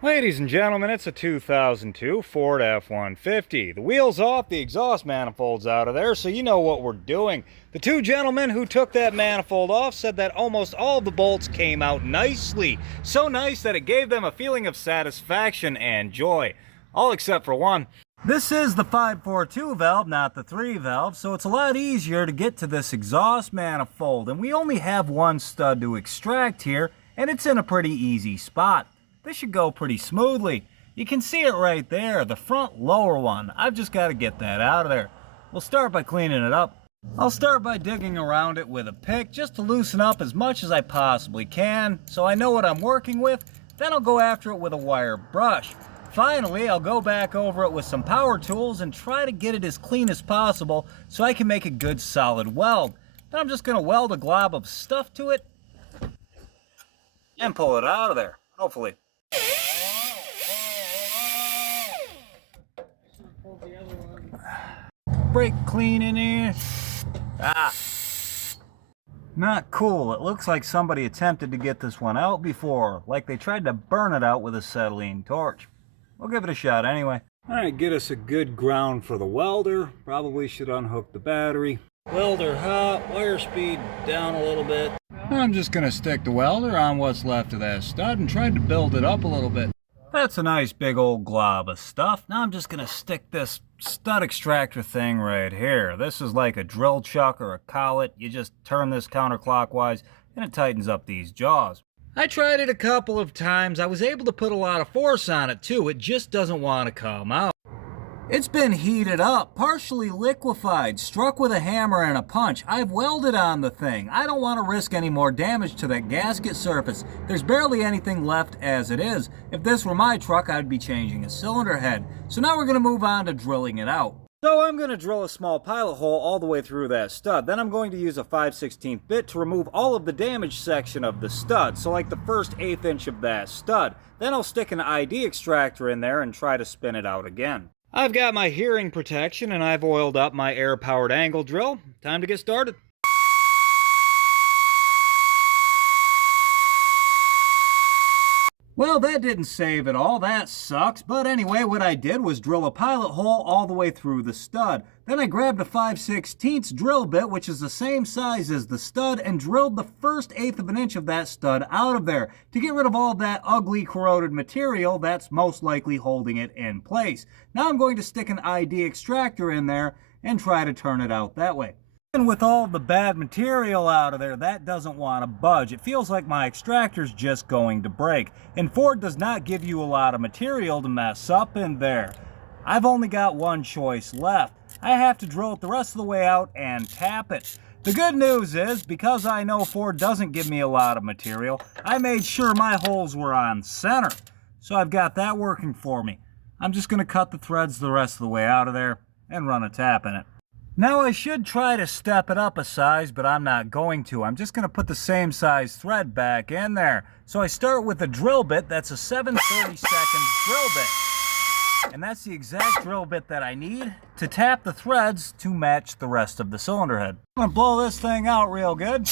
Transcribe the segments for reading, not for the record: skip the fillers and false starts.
Ladies and gentlemen, it's a 2002 Ford F-150. The wheel's off, the exhaust manifold's out of there, so you know what we're doing. The two gentlemen who took that manifold off said that almost all of the bolts came out nicely. So nice that it gave them a feeling of satisfaction and joy. All except for one. This is the 542 valve, not the 3 valve, so it's a lot easier to get to this exhaust manifold. And we only have one stud to extract here, and it's in a pretty easy spot. This should go pretty smoothly. You can see it right there, the front lower one. I've just got to get that out of there. We'll start by cleaning it up. I'll start by digging around it with a pick just to loosen up as much as I possibly can so I know what I'm working with. Then I'll go after it with a wire brush. Finally, I'll go back over it with some power tools and try to get it as clean as possible so I can make a good solid weld. Then I'm just going to weld a glob of stuff to it and pull it out of there, hopefully. Brake clean in here. Not cool. It looks like somebody attempted to get this one out before, like they tried to burn it out with a acetylene torch. We'll give it a shot anyway. Alright, get us a good ground for the welder. Probably should unhook the battery. Welder hot, wire speed down a little bit. I'm just going to stick the welder on what's left of that stud and try to build it up a little bit. That's a nice big old glob of stuff. Now I'm just going to stick this stud extractor thing right here. This is like a drill chuck or a collet. You just turn this counterclockwise and it tightens up these jaws. I tried it a couple of times. I was able to put a lot of force on it too. It just doesn't want to come out. It's been heated up, partially liquefied, struck with a hammer and a punch. I've welded on the thing. I don't want to risk any more damage to that gasket surface. There's barely anything left as it is. If this were my truck, I'd be changing a cylinder head. So now we're going to move on to drilling it out. So I'm going to drill a small pilot hole all the way through that stud. Then I'm going to use a 5/16 bit to remove all of the damaged section of the stud, so like the first 1/8 inch of that stud. Then I'll stick an ID extractor in there and try to spin it out again. I've got my hearing protection and I've oiled up my air-powered angle drill. Time to get started. Well, that didn't save it all. That sucks. But anyway, what I did was drill a pilot hole all the way through the stud. Then I grabbed a 5/16 drill bit, which is the same size as the stud, and drilled the first 1/8 of an inch of that stud out of there to get rid of all that ugly corroded material that's most likely holding it in place. Now I'm going to stick an ID extractor in there and try to turn it out that way. And with all the bad material out of there, that doesn't want to budge. It feels like my extractor's just going to break. And Ford does not give you a lot of material to mess up in there. I've only got one choice left. I have to drill it the rest of the way out and tap it. The good news is, because I know Ford doesn't give me a lot of material, I made sure my holes were on center. So I've got that working for me. I'm just going to cut the threads the rest of the way out of there and run a tap in it. Now I should try to step it up a size, but I'm not going to. I'm just going to put the same size thread back in there. So I start with a drill bit. That's a 7/32 drill bit. And that's the exact drill bit that I need to tap the threads to match the rest of the cylinder head. I'm going to blow this thing out real good.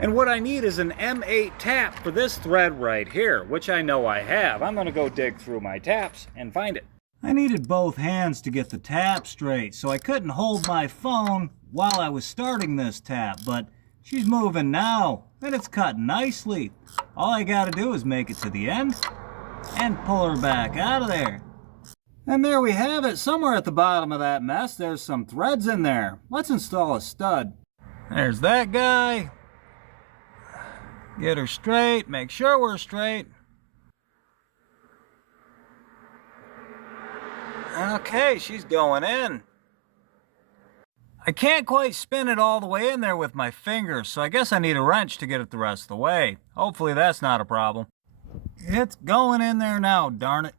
And what I need is an M8 tap for this thread right here, which I know I have. I'm going to go dig through my taps and find it. I needed both hands to get the tap straight, so I couldn't hold my phone while I was starting this tap, but she's moving now, and it's cut nicely. All I gotta do is make it to the end and pull her back out of there. And there we have it. Somewhere at the bottom of that mess, there's some threads in there. Let's install a stud. There's that guy. Get her straight, make sure we're straight. Okay, she's going in. I can't quite spin it all the way in there with my fingers, so I guess I need a wrench to get it the rest of the way. Hopefully that's not a problem. It's going in there now, darn it.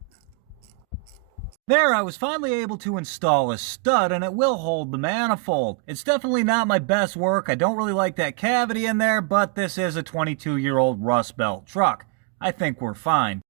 There, I was finally able to install a stud, and it will hold the manifold. It's definitely not my best work. I don't really like that cavity in there, but this is a 22-year-old Rust Belt truck. I think we're fine.